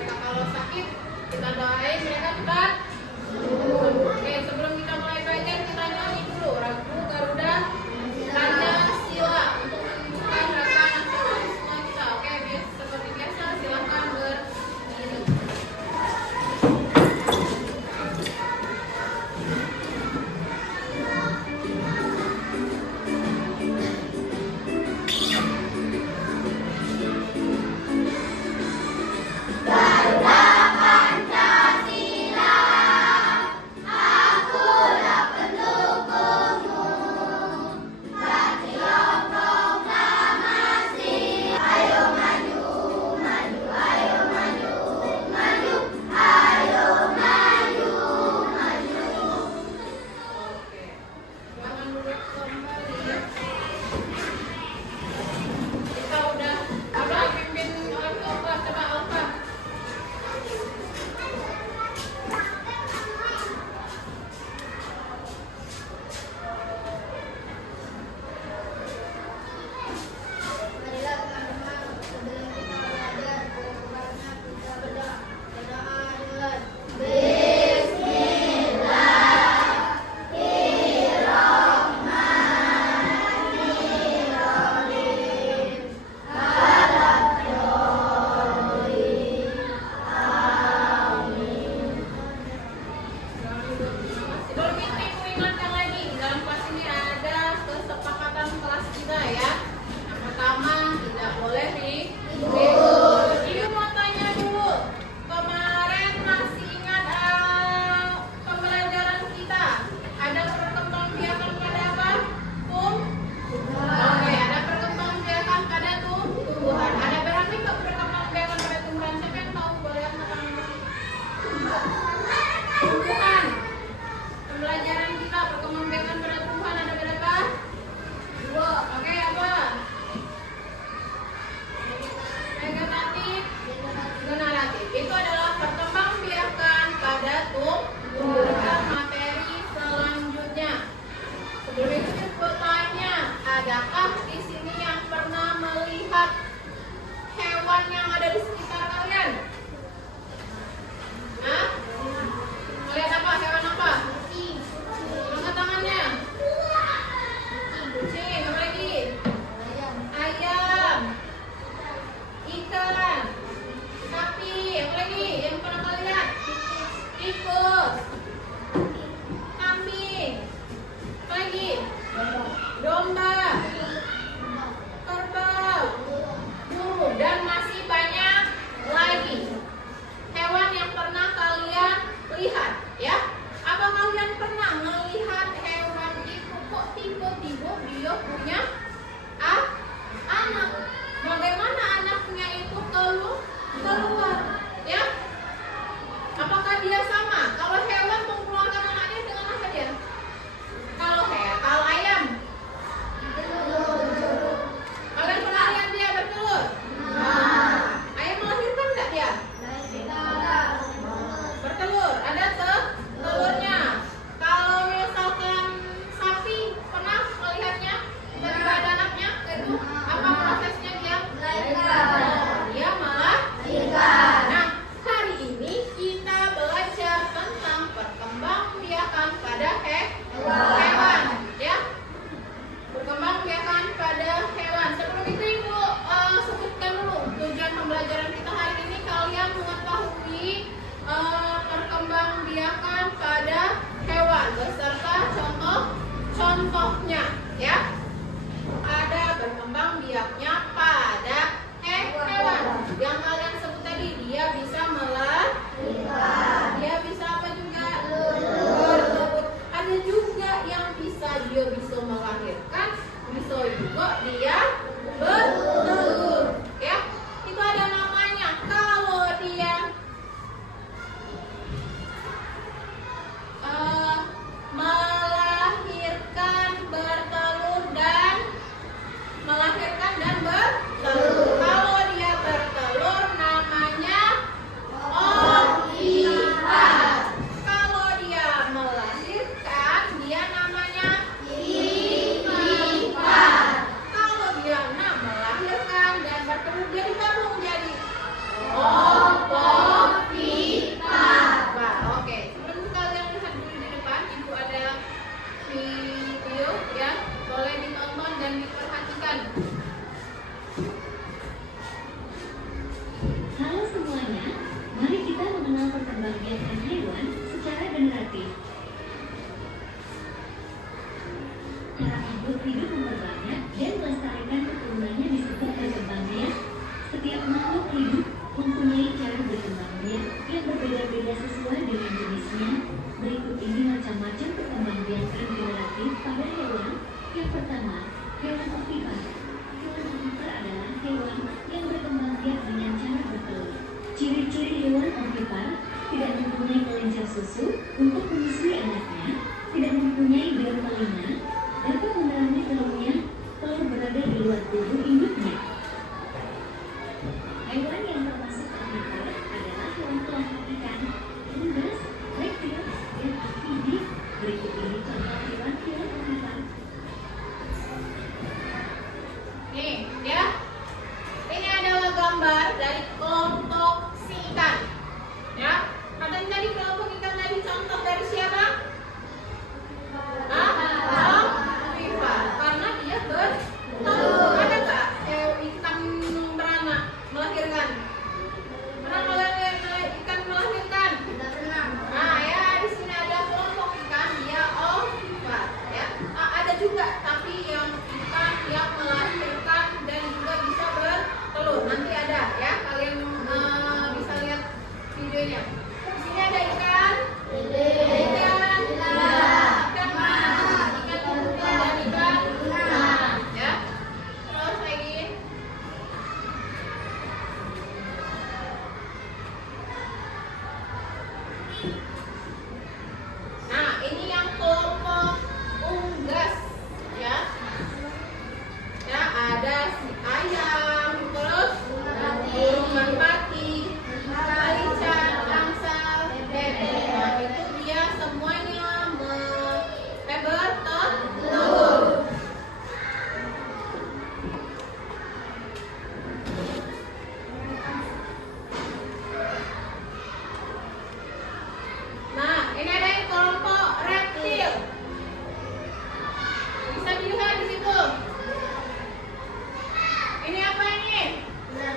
mereka kalau sakit, kita doain mereka cepat sembuh. Oke, sebelum kita mulai belajar, kita nyanyi dulu lagu Garuda Pancasila untuk menunjukkan rasa nasionalisme kita. Oke, seperti biasa silahkan bernyanyi. Adakah di sini yang pernah melihat hewan yang ada di sekitar kalian? Hah? Melihat apa? Hewan apa? Angkat tangannya. Kucing, apa lagi? Ayam, ikan, sapi, apa lagi? Yang pernah kalian lihat? Tikus, kambing, apa lagi? Domba, kerbau, burung, dan masih banyak lagi hewan yang pernah kalian lihat, ya. Apa kalian pernah melihat hewan itu kok tiba-tiba dia punya anak? Bagaimana anaknya itu keluar, ya? Apakah dia sama? Kalau hewan mengeluarkan anaknya dengan apa dia? Kalau ayam, kalian pernah lihat dia bertelur? Ayam melahirkan nggak dia? Bertelur, ada telurnya. Kalau misalkan sapi, pernah melihatnya? Ketika ada anaknya, itu apa prosesnya dia? Dia melahirkan. Nah, hari ini kita belajar tentang perkembangbiakan pada hewan, ya. Perkembangbiakan pada hewan. Sebelum itu Ibu sebutkan dulu tujuan pembelajaran kita hari ini. Kalian mengetahui perkembangbiakan pada hewan beserta contohnya, ya. Ada berkembangbiaknya pada hewan. Yang kalian sebut tadi, dia bisa melahirkan, dia bisa apa juga? Bertelur. Ada juga yang dia bisa melahirkan, bisa juga dia bertelur, ya. Itu ada namanya. Kalau dia melahirkan, bertelur dan bertelur. Kalau dia bertelur, Berikut ini macam-macam perkembangbiakan generatif pada hewan. Yang pertama, hewan ovipar. Hewan ovipar adalah hewan yang berkembang biak dengan cara bertelur. Ciri-ciri hewan ovipar: tidak mempunyai kelenjar susu untuk menyusui anaknya, tidak mempunyai biang telinga, dapat menerangi telurnya, telur berada di luar tubuh induknya. Hewan yang termasuk ovipar adalah hewan kelompok ikan, unggas, reptil, dan amfibi. Berikut ini contoh hewan ovipar. Nih, ya. Ini adalah gambar dari kelompok si ikan. Ya. Katanya tadi kelompok ikan tadi contoh dari siapa? Ovipar. Karena dia bertelur. Ada nggak ikan beranak melahirkan? Pernah ikan melahirkan? Nah, ya di sini ada kelompok ikan dia ovipar. Ya. Ada juga tapi yang ikan yang melahirkan dan juga bisa bertelur. Nanti ada ya, kalian bisa lihat videonya. Di sini ada ikan ya. Terus lagi nah, ini yang kelompok unggas ya. Ya, ada si ayam, terus burung merpati, macan, angsa, bebek. Nah, itu dia semuanya bertelur. Nah, ini ada yang kelompok reptil. Bisa dilihat di situ. Ini apa ini? Ya.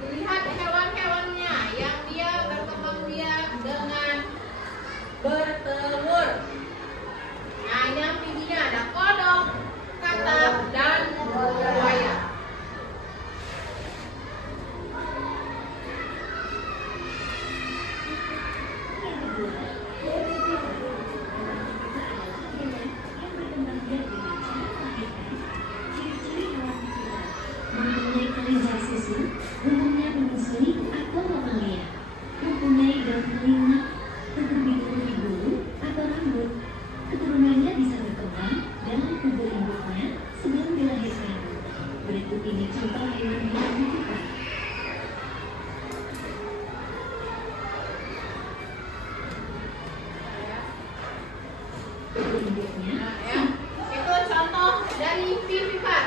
Dilihat hewan-hewannya yang dia berkembang biak dengan bertelur. Nah, ini amfibinya ada kodok, katak, dan buaya. Mempunyai kelenjar susu, umumnya menyusui atau mamalia. Mempunyai daun telinga, terlebih di bulu atau rambut. Keturunannya bisa berkembang dalam tubuh induknya sebelum dilahirkan. Berikut ini contoh hewan-hewan ovipar. Induknya Nah, ya. Itu contoh dari vivipar.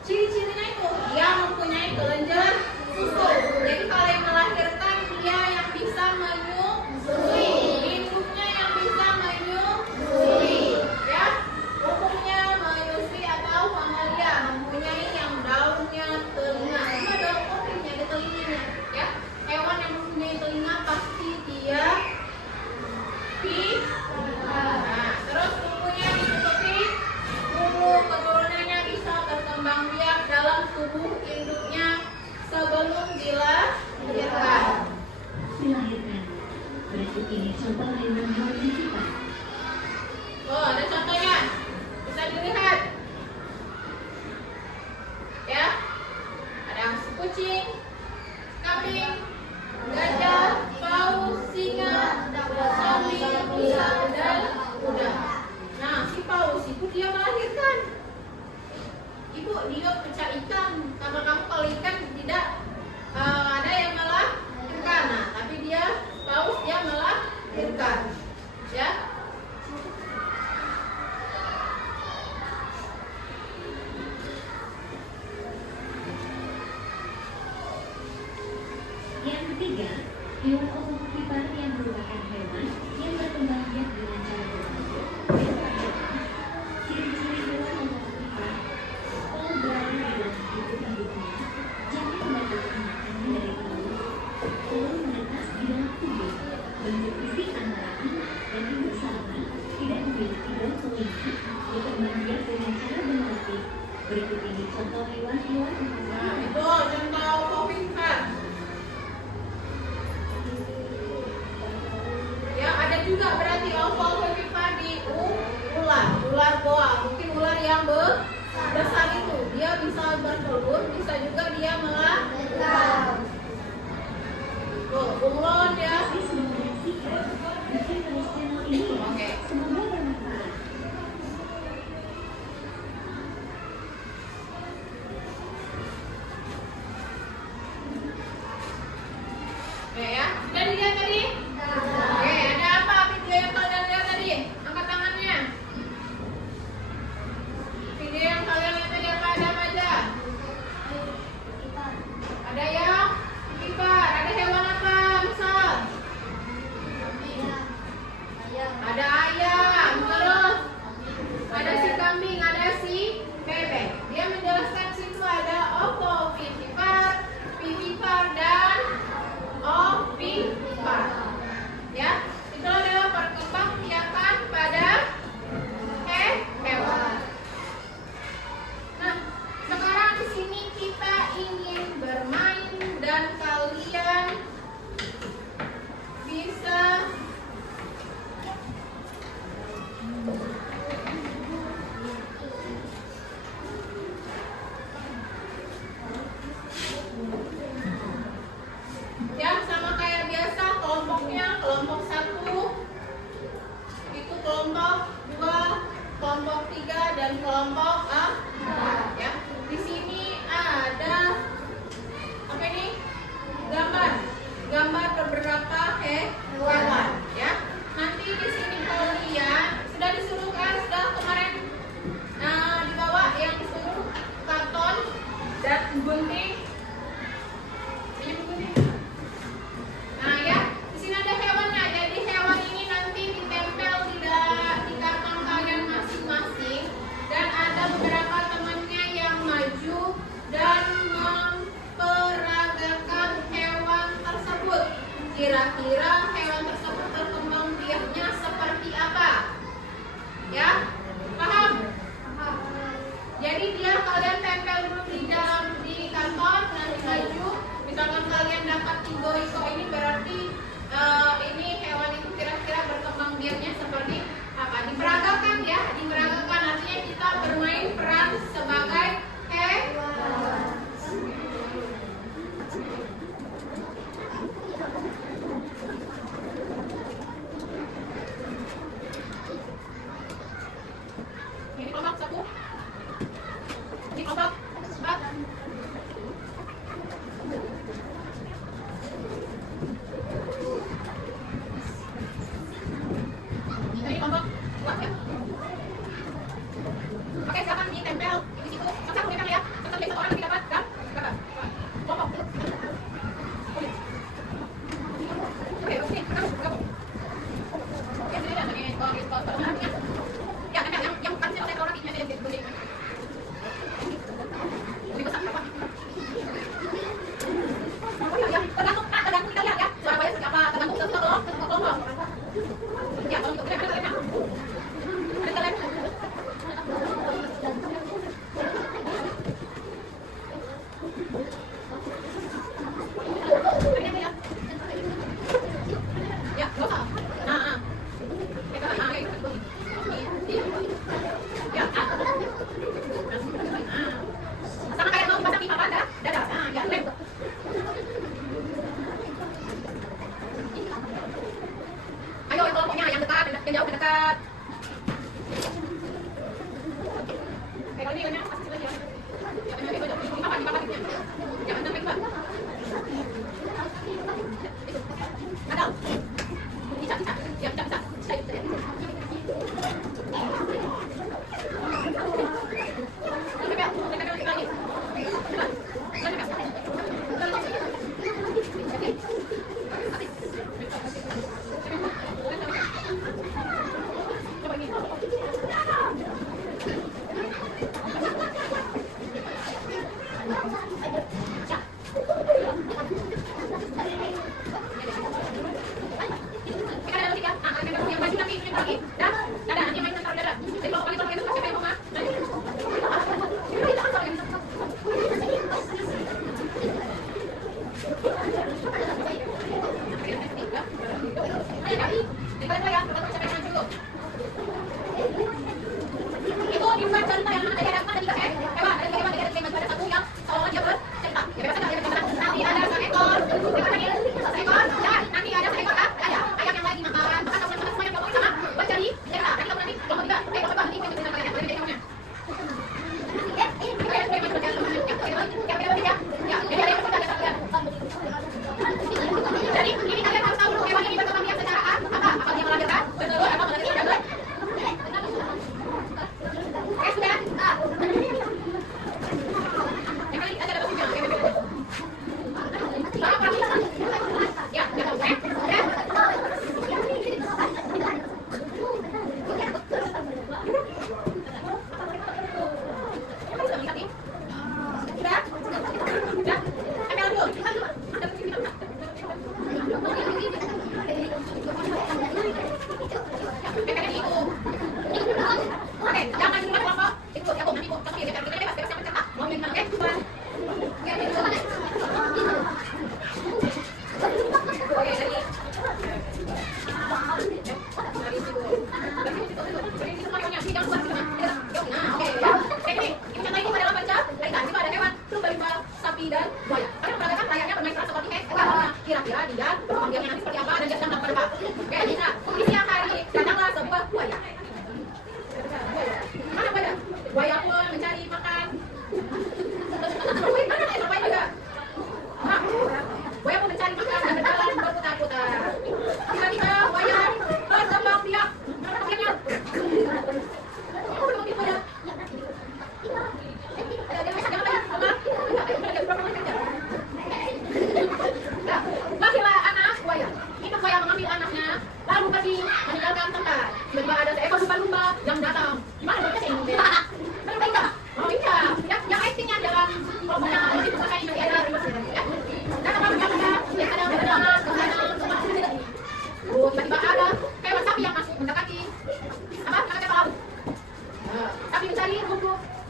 Ciri-cirinya itu dia mempunyai kelenjar susu. Jadi kalau yang melahirkan dia yang bisa menyusui, induknya yang bisa menyusui, ya. Umumnya menyusui atau mamalia, mempunyai yang daunnya telinga. Itu ada kupingnya, ada telinganya, ya. Hewan yang mempunyai telinga pasti dia vivipar. Nah, terus tubuhnya ditutupi bulu, keturunannya bisa berkembang biak dalam tubuh induknya sebelum dilahirkan. Berikut ini contoh hewan-hewan ovipar. Oh, ada contohnya. Bisa dilihat. Ya. Ada kucing, kambing, gajah, paus, singa, sapi, pisang, dan kuda. Nah, si paus itu dia melahirkan. Ibu, dia pecah ikan. Karena kamu kalau ikan tidak ada yang melahirkan. Nah, tapi dia paus dia melahirkan. Ya. Yang ketiga, hewan ovipar yang merupakan hewan yang berkembang biak dengan cara bertelur. Yang pertama, ciri-ciri hewan ovipar: telur berada di dalam tubuh induknya, janin mendapatkan makannya dari telur. Telur menetas di dalam tubuh, bentuk fisik antara anak dan induk sama, tidak memiliki daun telinga, berkembang biak dengan cara berlatih. Berikut ini contoh hewan-hewan itu, dia bisa bertelur, bisa juga dia melahirkan. Tuh, bunglon ya. Tapi sudah menyaksikan video dari channel ini ya. Oke. Semoga bermanfaat. Ya, sudah dilihat tadi? Oke, ada apa video yang kalian lihat tadi? Angkat tangannya. Video yang kalian lihat tadi apa aja? Ada yang kibar, ada hewan apa? Misal? Ada ayam, terus ada si kambing, ada si bebek. Dia menjelaskan situ ada ovipar, dan ovipar. Ya, itu adalah perkembangbiakan pada hewan. Nah, sekarang di sini kita ingin bermain dan kalian bisa ya sama kayak biasa kelompoknya, kelompok 1 itu kelompok 2, kelompok 3 dan kelompok 4 ya. Di sini ada apa ini? Gambar beberapa hewan ya. Nanti di sini kalian sudah disuruh kan, sudah kemarin dibawa yang disuruh karton dan gunting. Ini gunting. Nah ya, di sini ada hewannya. Jadi hewan ini nanti ditempel di karton kalian masing-masing dan ada beberapa temannya yang maju dan memperagakan hewan tersebut. Kira-kira hewan tersebut berkembang biaknya seperti apa? Ya, paham? Jadi dia kalian tempel dulu di kantor, nanti maju. Misalkan kalian dapat iko ini berarti ini hewan itu kira-kira berkembang biaknya seperti apa? Diperagakan ya, diperagakan artinya kita bermain peran sebagai hewan. Ini kelompok 1. Ini kelompok 4. Ini kelompok 2 ya. Oke, silakan ditempel di situ. Satu ditempel ya. Satu orang nanti dapat dan berapa? Kelompok. Oke, berapa? Ya, sini ada ini. Ya, tempel yang pasti oleh orang ini ada di sini. Lebih besar berapa? Tergantung kita lihat ya. Suara banyak siapa? Tergantung kelompok. Ya, kalau untuk kita lihat. Kita lihat. Ya, nggak usah. Nah. Ya, sama kayak mau pasang pipa pada dada. Nah, ya, lem. Ayo yang kelompoknya yang dekat, yang jauh dekat. Kalau ini kan pasti lagi ya. Pipa. Jangan sampai pipa. Ada. Bisa. Ya, bisa. Yang maju nanti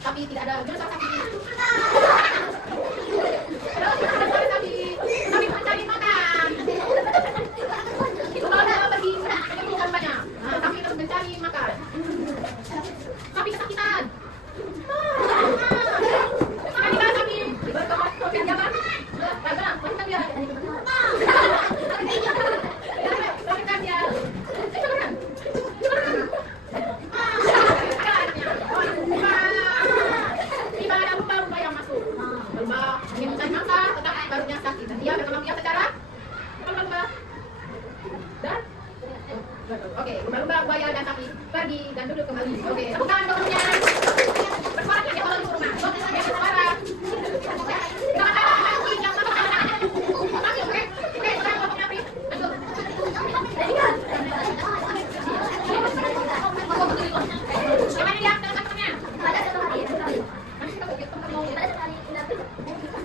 tapi tidak ada suara sapi. Terus tidak ada suara sapi. Sapi mencari makan. Itu kalau dia pergi menemukan banyak. Nah, sapi terus mencari makan. Sapi kesakitan. Kesakitan sapi. Bertobat ke jalan. Bagaimana? Bagaimana dia? Bagaimana dia? Dia berkembang biak secara lumba-lumba dan oke, lumba-lumba, buaya dan sapi pergi dan duduk kembali. Oke, tepuk tangan untuk gurunya. Bersuara dia kalau di rumah. Dia bersuara. Jangan ada kucing yang sama sama. Panggil, oke? Oke, sekarang kelompoknya Pri. Lanjut. Gimana dia dengan teman-temannya? Ada satu hari. Nanti kita begitu ketemu. Ada satu hari.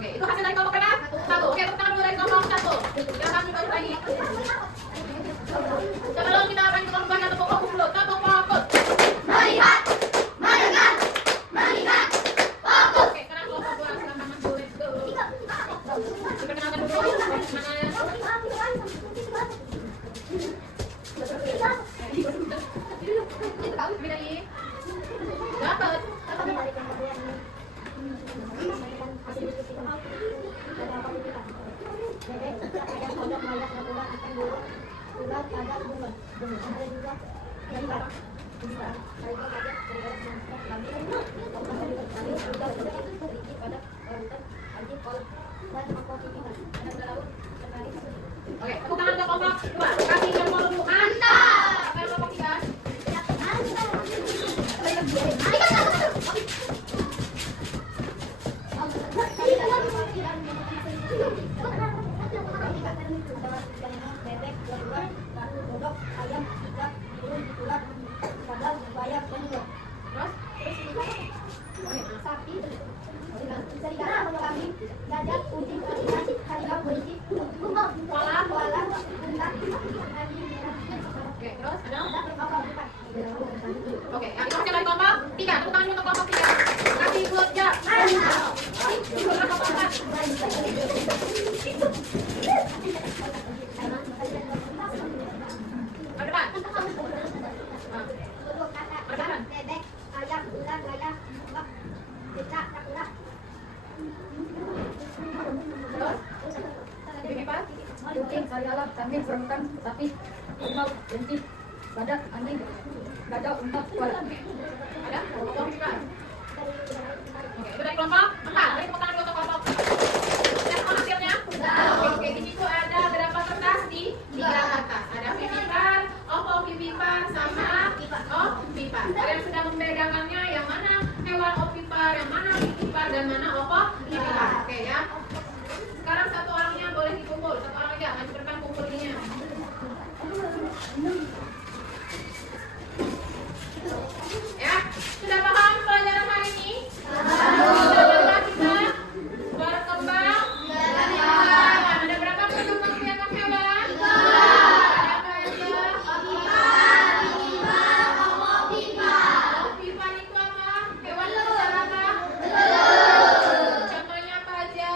Oke, itu hasil dari kelompok berapa? 1. Oke, tepuk tangan dulu dari kelompok 1. Silakan dibantu lagi. Sebelum kita akan ke kelompok yang tepuk fokus dulu. Tepuk fokus. Melihat, mendengar, melihat, fokus. Oke, sekarang kelompok 2 silakan maju. Let's go. Diperkenalkan dulu. Mana ya? Lebih dari dapat. Oke, tepuk tangan ke kelompok 2. Kaki jempol dulu. Mantap. Sampai kelompok 3. Oke, terus ada? Oke, yang itu hasil dari kelompok 3. Tepuk tangan untuk kelompok 3. Kaki good job. Kelompok 4. Ke depan. Terus? Kucing, sarialah, kambing, seremkan, sapi, kerbau, jentik, badak, anjing, gajah, unta, kuala. Ada? Kelompok 3. Oke, itu dari kelompok 4. Dari tepuk tangan untuk kelompok 4. Sudah semua hasilnya? Oke, di situ ada berapa kertas di 3 atas. Ada vivipar, ovovivipar, sama ovipar. Kalian sudah membedakannya yang mana hewan ovipar, yang mana vivipar, dan mana ovovivipar. Oke ya. Sekarang satu orangnya boleh dikumpul. Satu orang aja, maju ke depan kumpul ininya. Ya, sudah paham pelajaran hari ini? Bagaimana kita berkembang? Ada berapa berkembang biakan hewan? Ada apa aja? Ovipar itu apa? Hewan besar apa? Contohnya apa aja?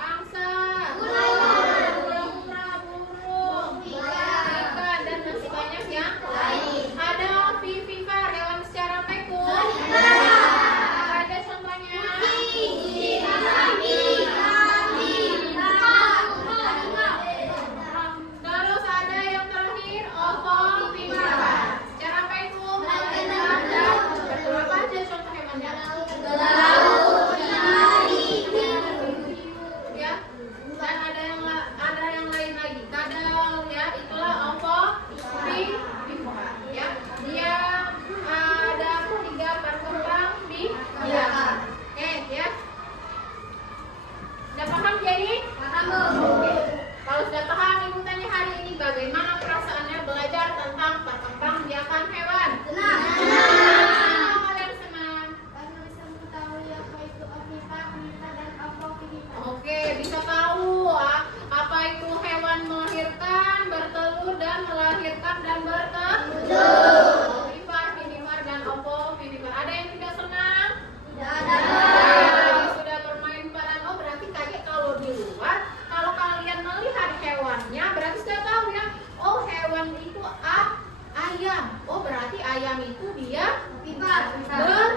Angsa, kura-kura, burung, ikan, dan masih banyak yang lain. Ada vivipar, hewan secara pekun. Apa aja contohnya? Terus ada yang terakhir, ovovivipar. Secara pekun. Betul, apa aja contoh hewannya? Ya, dan ada yang lain lagi. Kadal ya, itulah ovovivipar ya. Dia ada 3 berkembang biakan. Oke ya. Sudah paham jadi? Oke. Kalau sudah paham, ibu tanya hari ini bagaimana perasaannya belajar tentang perkembangbiakan hewan? Kenapa kalian senang? Oke, bisa tahu apa itu hewan melahirkan, bertelur, dan melahirkan dan bertelur. Ovipar, vivipar, dan ovovivipar. Ada yang tidak senang? Sudah bermain peran. Oh, berarti kaget kalau di luar. Kalau kalian melihat hewannya, berarti sudah tahu ya. Oh, hewan itu ayam. Oh, berarti ayam itu dia bertelur.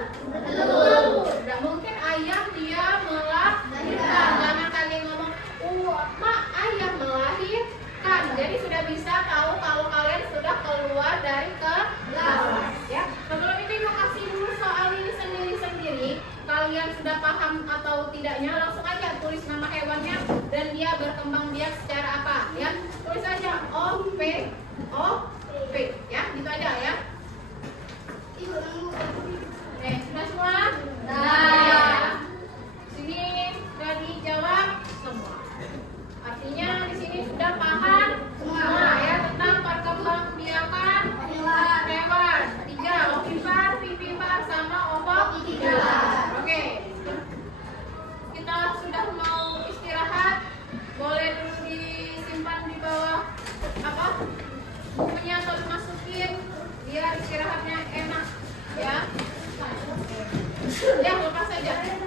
Dan mungkin ayam dia melahirkan. Jangan kalian ngomong, mak ayam melahirkan. Jadi sudah bisa tahu kalau kalian sudah keluar dari kelas. Ya. Sebelum itu ibu kasih dulu soal ini sendiri-sendiri. Kalian sudah paham atau tidaknya, langsung aja tulis nama hewannya dan dia berkembang biak secara apa ya. Tulis aja OP ya, gitu aja ya. Oke, sudah semua? Sini sudah dijawab semua. Artinya di sini sudah paham semua ya tentang perkembangbiakan hewan. 3, ovipar, vivipar, sama ovovivipar. Ya, lepas saja.